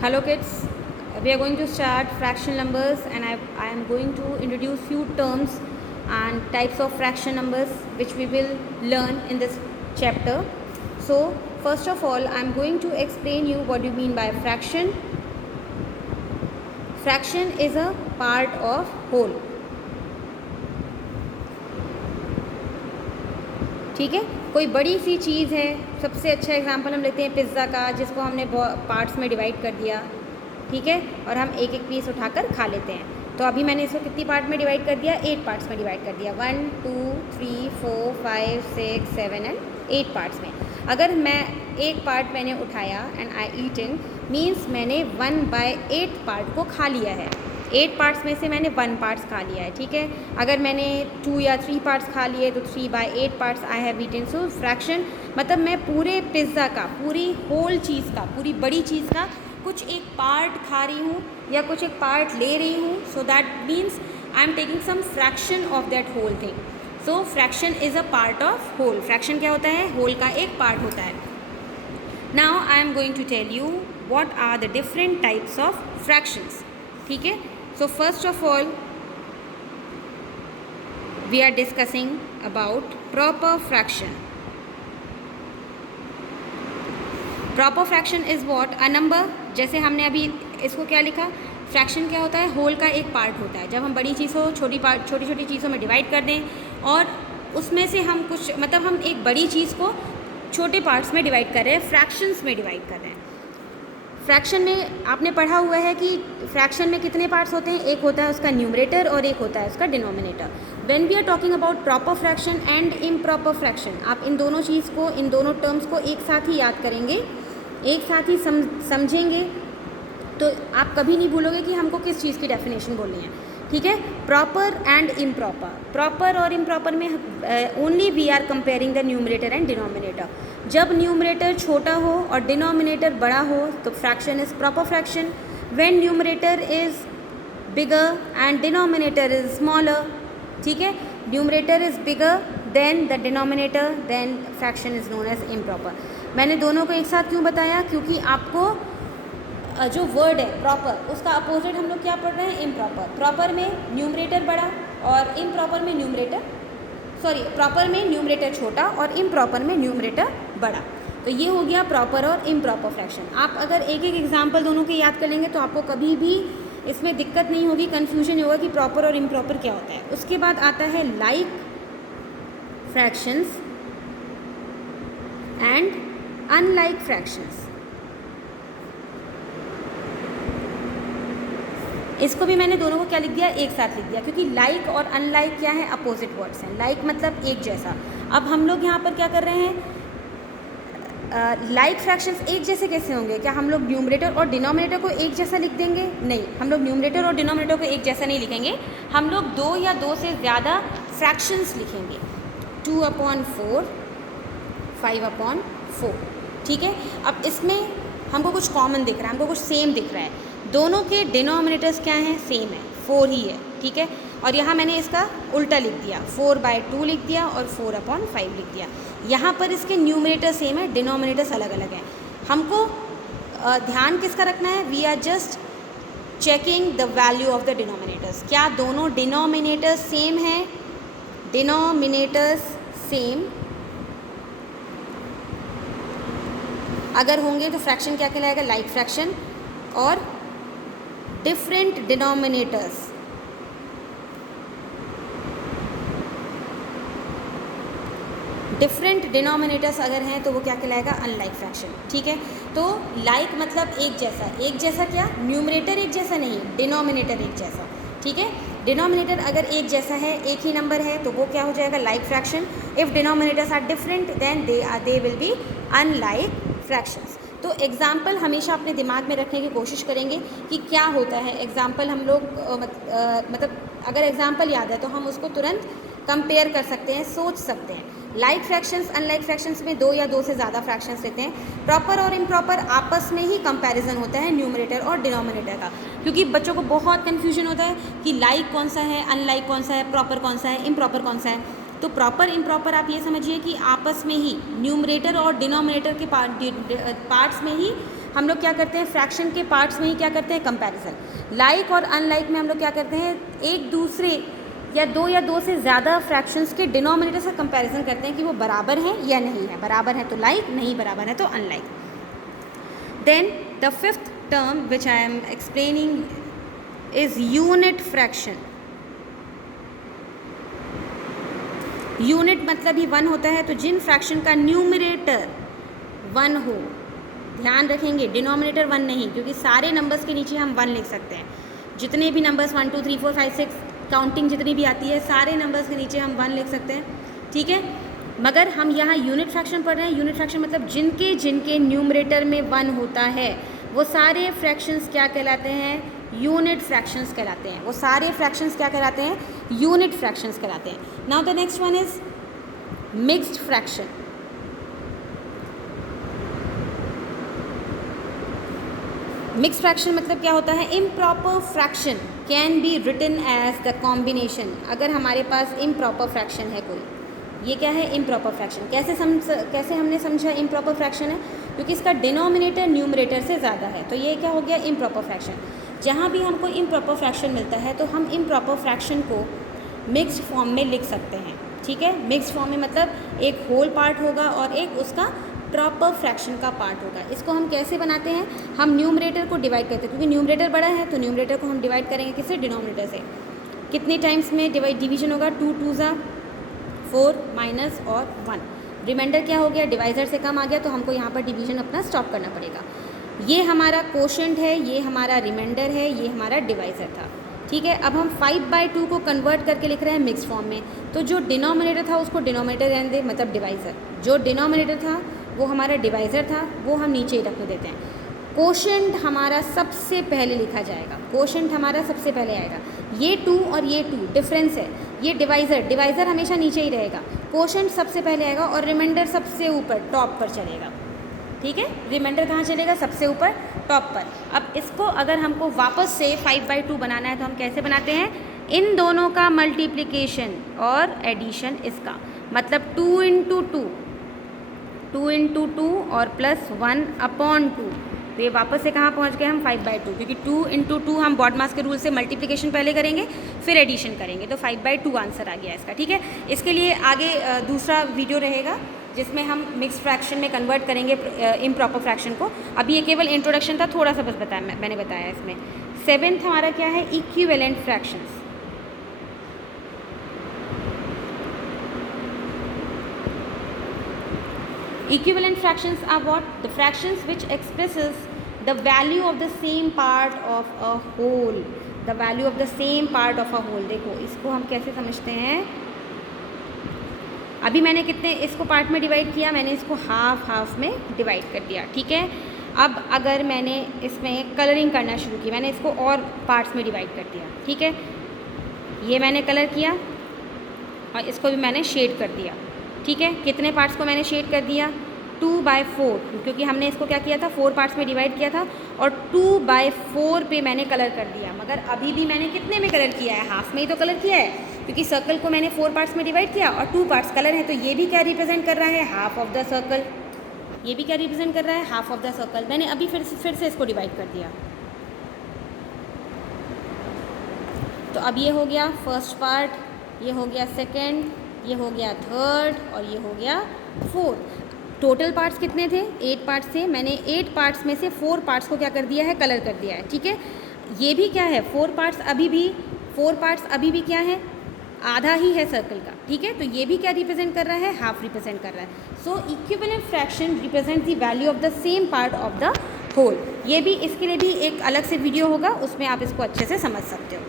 Hello kids, we are going to start fraction numbers and I am going to introduce few terms and types of fraction numbers which we will learn in this chapter. So first of all I am going to explain you what you mean by fraction. Fraction is a part of whole. ठीक है, कोई बड़ी सी चीज़ है. सबसे अच्छा example हम लेते हैं पिज़्ज़ा का, जिसको हमने पार्ट्स में डिवाइड कर दिया, ठीक है, और हम एक एक पीस उठाकर खा लेते हैं. तो अभी मैंने इसको कितनी पार्ट में डिवाइड कर दिया? 8 पार्ट्स में डिवाइड कर दिया. 1 2 3 4 5 6 7 एंड 8 पार्ट्स में. अगर मैं एक पार्ट मैंने उठाया एंड आई ईटन मीन्स मैंने 1/8 पार्ट को खा लिया है. 8 पार्ट्स में से मैंने 1 पार्ट्स खा लिया है, ठीक है. अगर मैंने 2 या 3 पार्ट्स खा लिए तो 3/8 parts I have eaten. So fraction मतलब मैं पूरे पिज़्ज़ा का, पूरी होल चीज़ का, पूरी बड़ी चीज़ का कुछ एक पार्ट खा रही हूँ या कुछ एक पार्ट ले रही हूँ. So that means I am taking some fraction of that whole thing. So fraction is a part of whole. Fraction क्या होता है? होल का एक पार्ट होता है. Now I am going to tell you what are the different types of fractions. ठीक है. So first of all, we are discussing about proper fraction. Proper fraction is what? A number. जैसे हमने अभी इसको क्या लिखा? फ्रैक्शन क्या होता है? होल का एक पार्ट होता है. जब हम बड़ी चीज़ को छोटी छोटी चीज़ों में डिवाइड कर दें और उसमें से हम कुछ मतलब हम एक बड़ी चीज़ को छोटे पार्ट्स में डिवाइड कर रहे हैं, फ्रैक्शंस में डिवाइड कर रहे हैं. फ्रैक्शन में आपने पढ़ा हुआ है कि फ्रैक्शन में कितने पार्ट्स होते हैं? एक होता है उसका न्यूमरेटर और एक होता है उसका denominator. When we are talking about proper fraction and improper fraction, आप इन दोनों चीज़ को, इन दोनों टर्म्स को एक साथ ही याद करेंगे, एक साथ ही समझेंगे, तो आप कभी नहीं भूलोगे कि हमको किस चीज़ की डेफिनेशन बोलनी है. ठीक है. Proper and improper. प्रॉपर और इम्प्रॉपर में only we are comparing the numerator and denominator. जब न्यूमरेटर छोटा हो और डिनोमिनेटर बड़ा हो तो fraction is proper fraction. When numerator is bigger and denominator is smaller, ठीक है, numerator is bigger than the denominator, then fraction is known as improper. मैंने दोनों को एक साथ क्यों बताया? क्योंकि आपको जो वर्ड है प्रॉपर, उसका अपोजिट हम लोग क्या पढ़ रहे हैं? इम्प्रॉपर. प्रॉपर में न्यूमरेटर बड़ा और इम्प्रॉपर में प्रॉपर में न्यूमरेटर छोटा और इम्प्रॉपर में न्यूमरेटर बड़ा. तो ये हो गया प्रॉपर और इम्प्रॉपर फ्रैक्शन. आप अगर एक एक एग्जांपल दोनों के याद कर लेंगे तो आपको कभी भी इसमें दिक्कत नहीं होगी, कन्फ्यूजन नहीं होगा कि प्रॉपर और इम्प्रॉपर क्या होता है. उसके बाद आता है like fractions and unlike fractions. इसको भी मैंने दोनों को क्या लिख दिया? एक साथ लिख दिया, क्योंकि लाइक और अनलाइक क्या है? अपोजिट वर्ड्स हैं. लाइक मतलब एक जैसा. अब हम लोग यहाँ पर क्या कर रहे हैं? लाइक फ्रैक्शंस एक जैसे कैसे होंगे? क्या हम लोग न्यूमरेटर और डिनोमिनेटर को एक जैसा लिख देंगे? नहीं, हम लोग न्यूमरेटर और डिनोमिनेटर को एक जैसा नहीं लिखेंगे. हम लोग 2 या 2 से ज़्यादा फ्रैक्शंस लिखेंगे. 2/4, 5/4, ठीक है. अब इसमें हमको कुछ कॉमन दिख रहा है, हमको कुछ सेम दिख रहा है. दोनों के डिनोमिनेटर्स क्या हैं? सेम है, 4 ही है, ठीक है. और यहाँ मैंने इसका उल्टा लिख दिया, 4/2 लिख दिया और 4/5 लिख दिया. यहाँ पर इसके न्यूमरेटर सेम है, डिनोमिनेटर्स अलग अलग हैं. हमको ध्यान किसका रखना है? We are just checking the value of the denominators. क्या दोनों डिनोमिनेटर्स सेम हैं? डिनोमिनेटर्स सेम अगर होंगे तो फ्रैक्शन क्या कहलाएगा? Like fraction. और डिफरेंट डिनोमिनेटर्स, डिफरेंट डिनोमिनेटर्स अगर हैं तो वो क्या कहलाएगा? Unlike fraction. ठीक है. तो लाइक मतलब एक जैसा. एक जैसा क्या? न्यूमरेटर एक जैसा नहीं, डिनोमिनेटर एक जैसा. ठीक है. डिनोमिनेटर अगर एक जैसा है, एक ही नंबर है, तो वो क्या हो जाएगा? Like fraction. If denominators are different then they will be unlike fractions. तो एग्ज़ाम्पल हमेशा अपने दिमाग में रखने की कोशिश करेंगे कि क्या होता है. एग्ज़ाम्पल हम लोग मतलब अगर एग्ज़ाम्पल याद है तो हम उसको तुरंत कंपेयर कर सकते हैं, सोच सकते हैं. लाइक फ्रैक्शंस अनलाइक फ्रैक्शंस में 2 या 2 से ज़्यादा फ्रैक्शंस लेते हैं. प्रॉपर और इम्प्रॉपर आपस में ही कंपैरिजन होता है न्यूमरेटर और डिनोमिनेटर का, क्योंकि बच्चों को बहुत कन्फ्यूजन होता है कि लाइक कौन सा है, अनलाइक कौन सा है, प्रॉपर कौन सा है, इम्प्रॉपर कौन सा है. तो प्रॉपर इम्प्रॉपर आप ये समझिए कि आपस में ही न्यूमरेटर और डिनोमिनेटर के पार्ट्स में ही हम लोग क्या करते हैं, फ्रैक्शन के पार्ट्स में ही क्या करते हैं, कंपैरिजन। लाइक और अनलाइक में हम लोग क्या करते हैं, एक दूसरे या दो से ज़्यादा फ्रैक्शंस के डिनोमिनेटर से कंपैरिजन करते हैं कि वो बराबर हैं या नहीं है। बराबर है तो लाइक, नहीं बराबर है तो unlike. Then the fifth term which I am explaining is unit fraction. Unit मतलब ही 1 होता है, तो जिन फ्रैक्शन का न्यूमरेटर 1 हो, ध्यान रखेंगे डिनोमिनेटर 1 नहीं, क्योंकि सारे नंबर्स के नीचे हम 1 लिख सकते हैं। जितने भी नंबर्स 1 2 3 4 5 6 काउंटिंग जितनी भी आती है, सारे नंबर्स के नीचे हम 1 लिख सकते हैं, ठीक है। मगर हम यहाँ यूनिट फ्रैक्शन पढ़ रहे हैं। यूनिट फ्रैक्शन मतलब जिनके न्यूमरेटर में 1 होता है वो सारे फ्रैक्शंस क्या कहलाते हैं, यूनिट फ्रैक्शंस कहलाते हैं। वो सारे फ्रैक्शंस क्या कहलाते हैं, यूनिट फ्रैक्शंस कहलाते हैं। Now the next one is mixed fraction. Mixed fraction मतलब क्या होता है, improper fraction can be written as the combination. अगर हमारे पास इम्प्रॉपर फ्रैक्शन है कोई, ये क्या है, इम्प्रॉपर फ्रैक्शन। कैसे हमने समझा इम्प्रॉपर फ्रैक्शन है, क्योंकि इसका डिनोमिनेटर न्यूमरेटर से ज़्यादा है, तो ये क्या हो गया, इम्प्रॉपर फ्रैक्शन। जहाँ भी हमको इम्प्रॉपर फ्रैक्शन मिलता है तो हम इम्प्रॉपर फ्रैक्शन को मिक्स्ड फॉर्म में लिख सकते हैं, ठीक है। मिक्स्ड फॉर्म में मतलब एक होल पार्ट होगा और एक उसका प्रॉपर फ्रैक्शन का पार्ट होगा। इसको हम कैसे बनाते हैं, हम न्यूमरेटर को डिवाइड करते हैं, क्योंकि न्यूमरेटर बड़ा है तो न्यूमरेटर को हम डिवाइड करेंगे किससे, डिनोमिनेटर से। कितने टाइम्स में डिवीजन होगा, 2 2 ज़ा 4 माइनस और 1। रिमाइंडर क्या हो गया, डिवाइज़र से कम आ गया, तो हमको यहाँ पर डिवीजन अपना स्टॉप करना पड़ेगा। ये हमारा कोशेंट है, ये हमारा रिमाइंडर है, ये हमारा डिवाइज़र था, ठीक है। अब हम 5/2 को कन्वर्ट करके लिख रहे हैं मिक्स फॉर्म में, तो जो डिनोमिनेटर था उसको डिनोमिनेटर रहने दे, मतलब डिवाइज़र। जो डिनोमिनेटर था वो हमारा डिवाइज़र था, वो हम नीचे ही रखने देते हैं। कोशेंट हमारा सबसे पहले लिखा जाएगा, कोशेंट हमारा सबसे पहले आएगा। ये 2 और ये 2 डिफरेंस है, ये डिवाइज़र हमेशा नीचे ही रहेगा, कोशेंट सबसे पहले आएगा और रिमाइंडर सबसे ऊपर टॉप पर चलेगा, ठीक है। रिमाइंडर कहाँ चलेगा, सबसे ऊपर टॉप पर। अब इसको अगर हमको वापस से 5/2 बनाना है तो हम कैसे बनाते हैं, इन दोनों का मल्टीप्लिकेशन और एडिशन इसका, मतलब 2 इंटू 2 और प्लस 1/2। तो ये वापस से कहाँ पहुँच गए हम, 5/2, क्योंकि 2 इंटू 2 हम बॉडमास के रूल से मल्टीप्लिकेशन पहले करेंगे फिर एडिशन करेंगे, तो 5/2 आंसर आ गया इसका, ठीक है। इसके लिए आगे दूसरा वीडियो रहेगा जिसमें हम मिक्स फ्रैक्शन में कन्वर्ट करेंगे इम्प्रॉपर फ्रैक्शन को। अभी ये केवल इंट्रोडक्शन था, थोड़ा सा बस मैंने बताया इसमें। 7th हमारा क्या है, equivalent fractions. Equivalent fractions are what? The fractions which expresses the value of the same part of a whole. The value of the same part of a whole. देखो इसको हम कैसे समझते हैं, अभी मैंने कितने इसको पार्ट में डिवाइड किया, मैंने इसको हाफ में डिवाइड कर दिया, ठीक है। अब अगर मैंने इसमें कलरिंग करना शुरू की, मैंने इसको और पार्ट्स में डिवाइड कर दिया, ठीक है। ये मैंने कलर किया और इसको भी मैंने शेड कर दिया, ठीक है। कितने पार्ट्स को मैंने शेड कर दिया, 2/4, क्योंकि हमने इसको क्या किया था, 4 पार्ट्स में डिवाइड किया था और 2/4 पे मैंने कलर कर दिया। मगर अभी भी मैंने कितने में कलर किया है, हाफ में ही तो कलर किया है, क्योंकि सर्कल को मैंने 4 पार्ट्स में डिवाइड किया और 2 पार्ट्स कलर है, तो ये भी क्या रिप्रेजेंट कर रहा है, हाफ ऑफ द सर्कल। ये भी क्या रिप्रेजेंट कर रहा है, हाफ ऑफ द सर्कल। मैंने अभी फिर से इसको डिवाइड कर दिया, तो अब ये हो गया फर्स्ट पार्ट, ये हो गया सेकेंड, ये हो गया थर्ड और ये हो गया फोर्थ। टोटल पार्ट्स कितने थे, 8 पार्ट्स थे। मैंने 8 पार्ट्स में से 4 पार्ट्स को क्या कर दिया है, कलर कर दिया है, ठीक है। ये भी क्या है, 4 पार्ट्स अभी भी क्या है, आधा ही है सर्कल का, ठीक है। तो ये भी क्या रिप्रेजेंट कर रहा है, हाफ रिप्रेजेंट कर रहा है। So equivalent fraction represent the value of the same part of the whole. ये भी, इसके लिए भी एक अलग से वीडियो होगा, उसमें आप इसको अच्छे से समझ सकते हो।